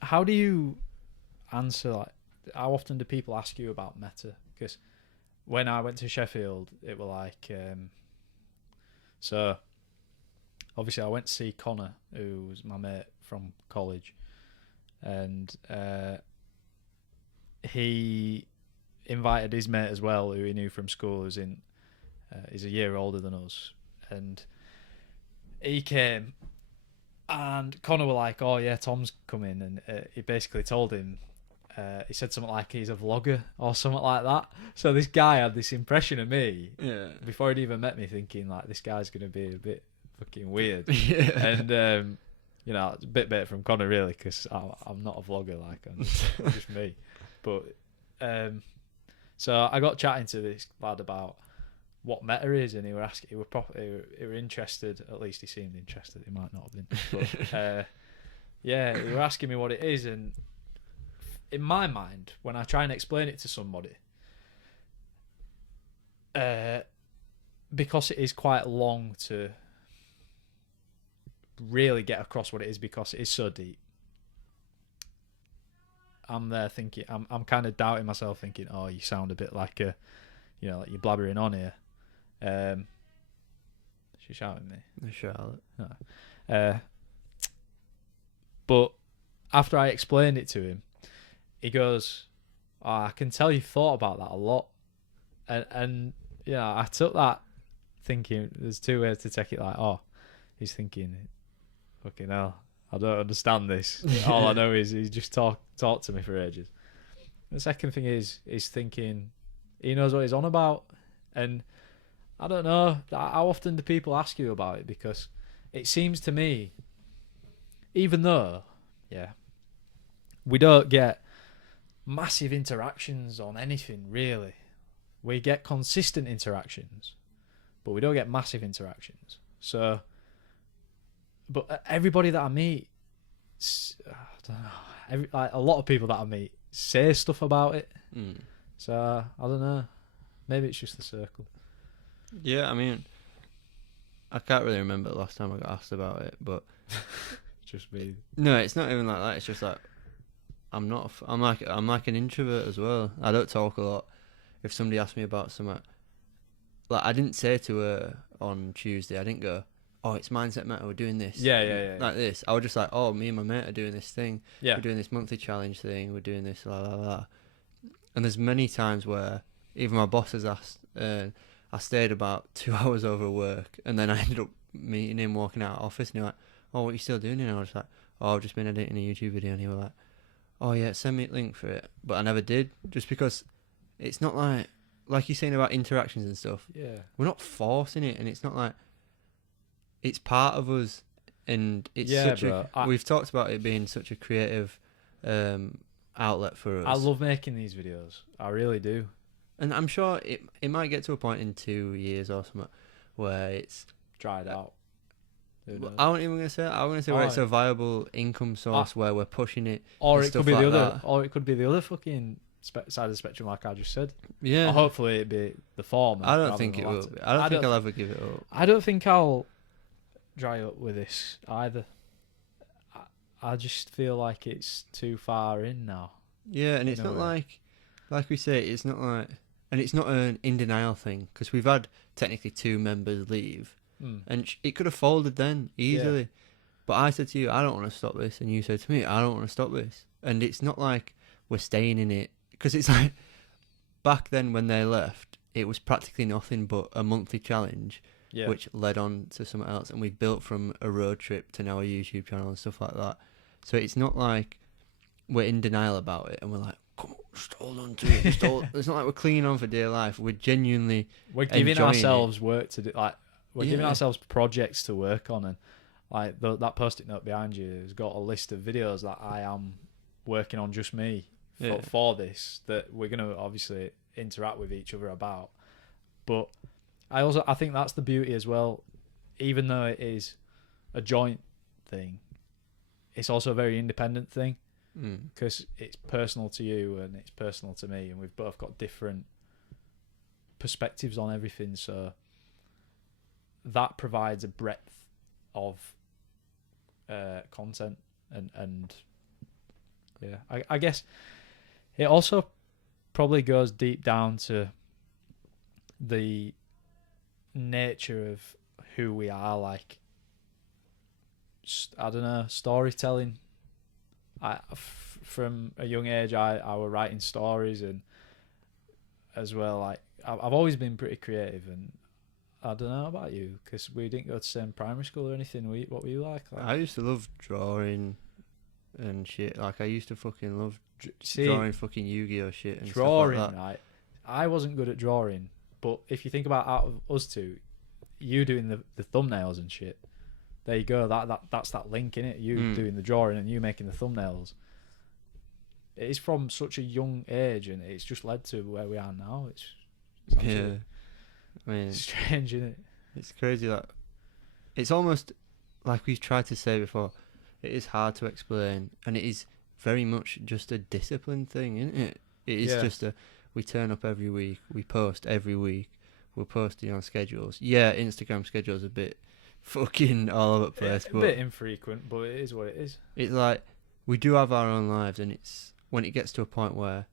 how do you answer, like, how often do people ask you about meta? Because when I went to Sheffield, it were like, so obviously I went to see Connor, who was my mate from college, and he invited his mate as well, who he knew from school, who's he's a year older than us, and he came, and Connor were like, "Oh yeah, Tom's coming," and he basically told him. He said something like he's a vlogger or something like that. So this guy had this impression of me before he'd even met me, thinking like this guy's going to be a bit fucking weird. Yeah. And you know, it's a bit better from Connor really, because I'm not a vlogger, like I'm just me. But so I got chatting to this lad about what meta is, and he were interested. At least he seemed interested. He might not have been, but yeah, he were asking me what it is, and in my mind, when I try and explain it to somebody, because it is quite long to really get across what it is, because it is so deep, I'm there thinking, I'm kind of doubting myself, thinking, oh, you sound a bit like like you're blabbering on here. She's shouting at me. Charlotte. No. But after I explained it to him, he goes, oh, I can tell you thought about that a lot. And I took that thinking, there's two ways to take it, like, oh, he's thinking, fucking hell, I don't understand this. All I know is he just talked to me for ages. The second thing is, he's thinking he knows what he's on about. And I don't know, how often do people ask you about it? Because it seems to me, even though, we don't get massive interactions on anything, really. We get consistent interactions, but we don't get massive interactions. So, but everybody that I meet, I don't know, a lot of people that I meet say stuff about it. So, I don't know. Maybe it's just the circle. Yeah, I mean, I can't really remember the last time I got asked about it, but just me. No, it's not even like that. It's just like I'm like an introvert as well. I don't talk a lot. If somebody asks me about something, like I didn't say to her on Tuesday, I didn't go, oh, it's MindsetMETA, we're doing this. Yeah. Like this. I was just like, oh, me and my mate are doing this thing. Yeah. We're doing this monthly challenge thing. We're doing this, la la la. And there's many times where even my boss has asked, I stayed about 2 hours over work, and then I ended up meeting him walking out of office, and he was like, oh, what are you still doing? And I was like, oh, I've just been editing a YouTube video. And he was like, oh yeah, send me a link for it. But I never did, just because it's not like you're saying about interactions and stuff. Yeah. We're not forcing it, and it's not like it's part of us, and it's we've talked about it being such a creative outlet for us. I love making these videos. I really do. And I'm sure it might get to a point in 2 years or something where it's dried out. I wasn't even gonna say that. I was gonna say where it's a viable income source where we're pushing it, or it could be like the other, that. or it could be the other fucking side of the spectrum, like I just said. Yeah. Or hopefully it'd be the former. I don't think it will be. I don't think I'll ever give it up. I don't think I'll dry up with this either. I just feel like it's too far in now. Yeah, and it's not like we say, it's not like, and it's not an in denial thing, because we've had technically 2 members leave. And it could have folded then easily. Yeah. But I said to you, I don't want to stop this. And you said to me, I don't want to stop this. And it's not like we're staying in it. Because it's like, back then when they left, it was practically nothing but a monthly challenge, which led on to something else. And we built from a road trip to now a YouTube channel and stuff like that. So it's not like we're in denial about it and we're like, come on, just hold on to it. It's not like we're clinging on for dear life. We're genuinely We're giving ourselves work to do. Like, we're giving ourselves projects to work on, and like that post-it note behind you has got a list of videos that I am working on, just me for this, that we're going to obviously interact with each other about. But I think that's the beauty as well. Even though it is a joint thing, it's also a very independent thing, because it's personal to you and it's personal to me, and we've both got different perspectives on everything. So that provides a breadth of content and Yeah. I guess it also probably goes deep down to the nature of who we are. Like, I don't know, storytelling. From a young age, I were writing stories, and as well, like I've always been pretty creative, and I don't know about you, because we didn't go to the same primary school or anything. What were you like? I used to love drawing and shit. Like I used to fucking love drawing fucking Yu-Gi-Oh shit and drawing, stuff like that. right? I wasn't good at drawing, but if you think about out of us two, you doing the thumbnails and shit, there you go. That's that link in it. You doing the drawing and you making the thumbnails. It is from such a young age, and it's just led to where we are now. It's yeah, I mean, strange, isn't it? It's crazy. Like, it's almost like we've tried to say before. It is hard to explain, and it is very much just a discipline thing, isn't it? It is just we turn up every week, we post every week, we're posting on schedules. Yeah, Instagram schedule's a bit fucking all over the place, a bit infrequent, but it is what it is. It's like we do have our own lives, and it's when it gets to a point where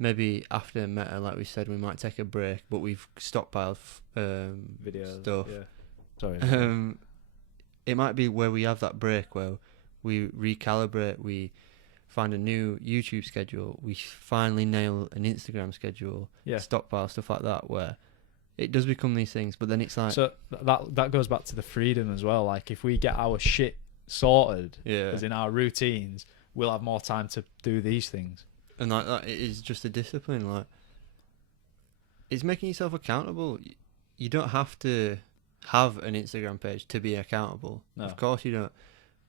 maybe after Meta, like we said, we might take a break, but we've stockpiled videos stuff. Yeah. Sorry. It might be where we have that break where we recalibrate, we find a new YouTube schedule, we finally nail an Instagram schedule, stockpile, stuff like that, where it does become these things, but then it's like... So that goes back to the freedom as well. Like, if we get our shit sorted, as in our routines, we'll have more time to do these things. And like that, it is just a discipline. Like, it's making yourself accountable. You don't have to have an Instagram page to be accountable. No. Of course you don't.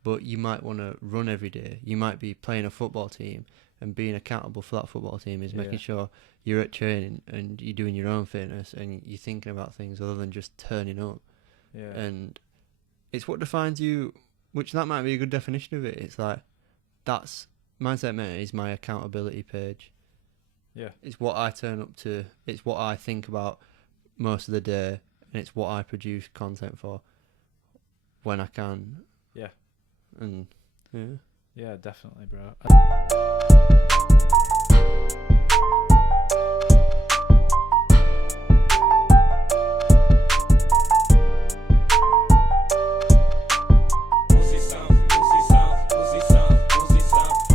But you might want to run every day. You might be playing a football team, and being accountable for that football team is making sure you're at training and you're doing your own fitness and you're thinking about things other than just turning up. Yeah. And it's what defines you, which that might be a good definition of it. It's like, that's MindsetMETA is my accountability page. Yeah. It's what I turn up to. It's what I think about most of the day, and it's what I produce content for when I can. Yeah. And yeah. Yeah, definitely, bro.